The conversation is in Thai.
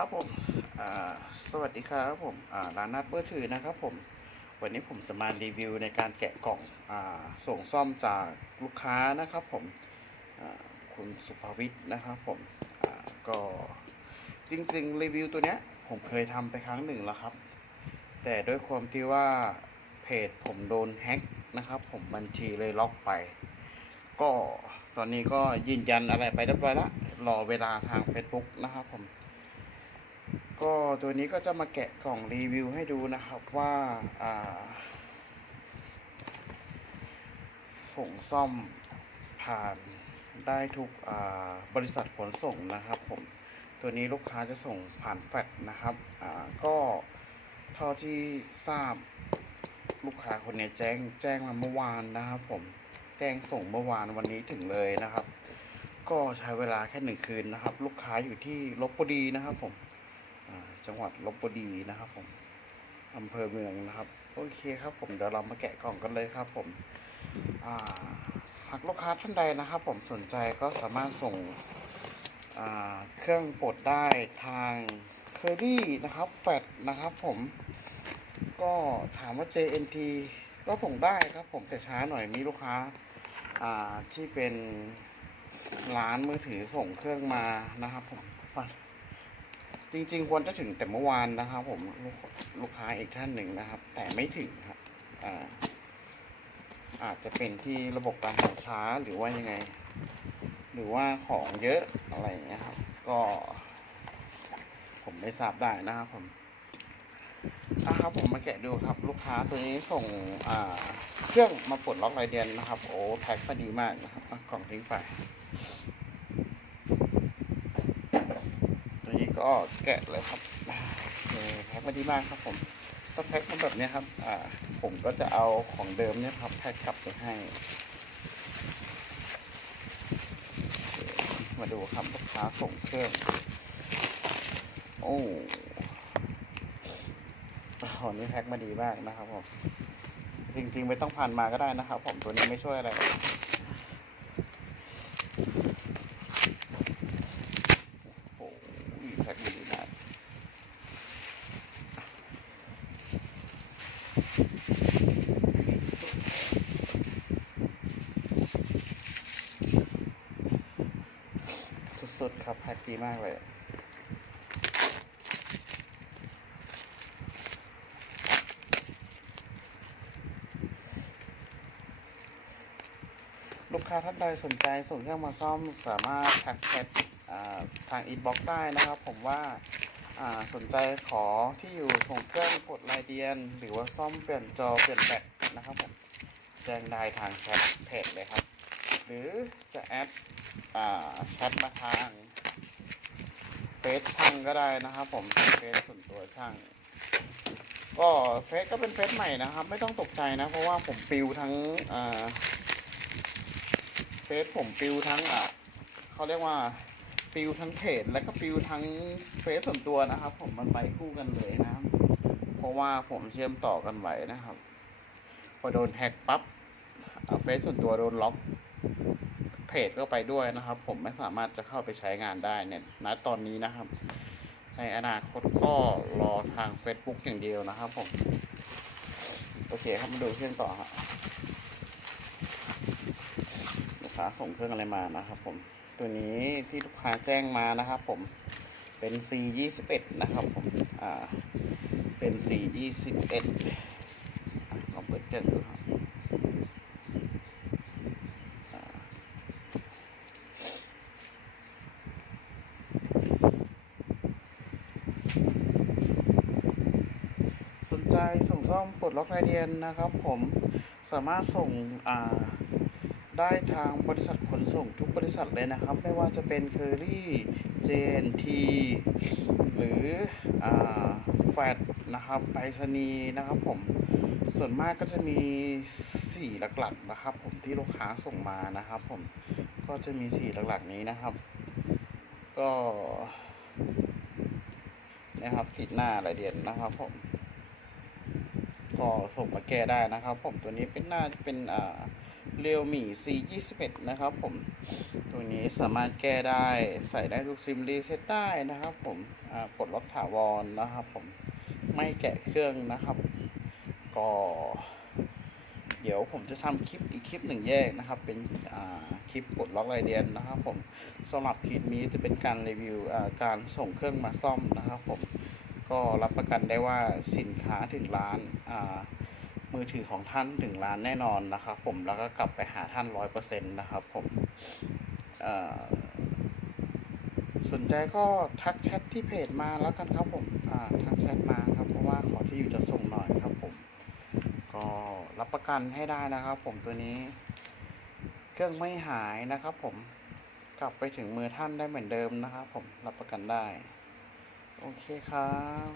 ครับผมสวัสดีครับผมร้านนัดเบอร์ถือนะครับผม วันนี้ผมจะมารีวิวในการแกะกล่องอส่งซ่อมจากลูกค้านะครับผมคุณสุภวิทย์นะครับผมก็จริงๆรีวิวตัวเนี้ยผมเคยทำไปครั้งหนึ่งแล้วครับ แต่ด้วยความที่ว่าเพจผมโดนแฮ็กนะครับผมบัญชีเลยล็อกไป ก็ตอนนี้ก็ยืนยันอะไรไปเรียบร้อยละรอเวลาทาง Facebook นะครับผม ก็ตัวนี้ก็จะมาแกะกล่องรีวิวให้ดูนะครับว่าส่งซ่อมผ่านได้ทุกบริษัทขนส่งนะครับผมตัวนี้ลูกค้าจะส่งผ่านแฟลชนะครับก็เท่าที่ทราบลูกค้าคนนี้แจ้งแจ้งมาเมื่อวานนะครับผมแจ้งส่งเมื่อวานวันนี้ถึงเลยนะครับ ก็ใช้เวลาแค่หนึ่งคืนนะครับ ลูกค้าอยู่ที่ลบบุรีนะครับผม จังหวัดลบบุรีนะครับผมอำเภอเมืองนะครับ โอเคครับผมเดี๋ยวเรามาแกะกล่องกันเลยครับผมหากลูกค้าท่านใดนะครับ ผมสนใจก็สามารถส่งเครื่องปลดได้ทางเคอรี่นะครับแฟดนะครับผมก็ถามว่า JNT ก็ส่งได้ครับผมแต่ช้าหน่อยมีลูกค้าอ่าที่เป็นร้านมือถือส่งเครื่องมานะครับผม จริง ๆ ควรจะถึงแต่เมื่อวานนะครับ ผมลูกลูกค้าอีกท่านหนึ่งนะครับ แต่ไม่ถึงครับอ่าอาจจะเป็นที่ระบบการส่งช้าหรือว่ายังไง หรือว่าของเยอะอะไรอย่างเงี้ยครับ ก็ ผมไม่ทราบได้นะครับผมนะครับผมมาแกะดูครับ ลูกค้าตัวนี้ส่งอ่าเครื่องมาปลดล็อกรายเดือนนะครับ โอ้แพ็คพอดีมากนะครับอะกล่องทิ้งไป ตัวนี้ ก็แกะเลยครับแพ็คมาดีมากครับผมถ้าแพ็คมาแบบนี้ครับ อ่า ผมก็จะเอาของเดิมเนี่ยครับแพ็คกลับไปให้ มาดูครับลูกค้าส่งเครื่อง โอ้โหนี่แพ็คมาดีมากนะครับผม จริงๆ ไม่ต้องผ่านมาก็ได้นะครับผมตัวนี้ไม่ช่วยอะไร โอ้โหแพ็คดีมาก สุดๆครับแพ็คดีมากเลยลูกค้าท่านใดสนใจส่งเครื่องมาซ่อมสามารถทักแชททางอินบ็อกซ์ได้นะครับ ผมว่าสนใจขอที่อยู่ส่งเครื่องกดรายเดือนหรือว่าซ่อมเปลี่ยนจอเปลี่ยนแบตนะครับผมแจ้งได้ทางแชทเพจเลยครับ หรือจะแอดแชทมาทางเฟซช่างก็ได้นะครับ ผมเฟซส่วนตัวช่าง ก็เฟซก็เป็นเฟซใหม่นะครับ ไม่ต้องตกใจนะ เพราะว่าผมปิวทั้งเฟซผมปิวทั้งอะเขาเรียกว่าปิวทั้งเพจแล้วก็ปิวทั้งเฟซส่วนตัวนะครับ ผมมันไปคู่กันเลยนะครับ เพราะว่าผมเชื่อมต่อกันไว้นะครับพอโดนแฮกปั๊บเฟซส่วนตัวโดนล็อก เพจก็ไปด้วยนะครับ ผมไม่สามารถจะเข้าไปใช้งานได้เนี่ยณตอนนี้นะครับ ในอนาคตก็รอทาง Facebook อย่างเดียวนะครับผม โอเคครับมาดูเครื่องต่อครัลูกค้าส่งเครื่องอะไรมานะครับผมตัวนี้ที่ลูกค้าแจ้งมานะครับผมเป็น C21 นะครับผม อ่า เป็น C21 ใจส่งซ่อมปลดล็อกไอเดียนนะครับผมสามารถส่งได้ทางบริษัทขนส่งทุกบริษัทเลยนะครับ ไม่ว่าจะเป็นเคอรี่เจนทีหรือแฟดนะครับไปรษณีย์นะครับผมส่วนมากก็จะมีสี่หลักๆนะครับ ผมที่ลูกค้าส่งมานะครับ ผมก็จะมีสี่หลักๆนี้นะครับ ก็นะครับติดหน้าอะไรายเด่นนะครับผม ก็ส่งมาแก้ได้นะครับ ผมตัวนี้เป็นหน้าจะเป็นอ่าเรียวมี่ C 21 นะครับผม ตัวนี้สามารถแก้ได้ใส่ได้ทุกซิมรีเซ็ตได้นะครับ ผมอ่าปลดล็อกถาวรนะครับ ผมไม่แกะเครื่องนะครับ ก็ เดี๋ยวผมจะทำคลิปอีกคลิปหนึ่งแยกนะครับ เป็นคลิปปลดล็อกรายเดือนนะครับ ผมสำหรับคลิปนี้จะเป็นการรีวิวการส่งเครื่องมาซ่อมนะครับ ผม ก็รับประกันได้ว่าสินค้าถึงร้านมือถือของท่านถึงร้านแน่นอนนะครับผมแล้วก็กลับไปหาท่านร้อยเปอร์เซ็นต์นะครับผมสนใจก็ทักแชทที่เพจมาแล้วกันครับผมทักแชทมาครับเพราะว่าขอที่อยู่จะส่งหน่อยครับผม ก็รับประกันให้ได้นะครับ ผมตัวนี้ เครื่องไม่หายนะครับ ผมกลับไปถึงมือท่านได้เหมือนเดิมนะครับ ผมรับประกันได้ โอเคครับ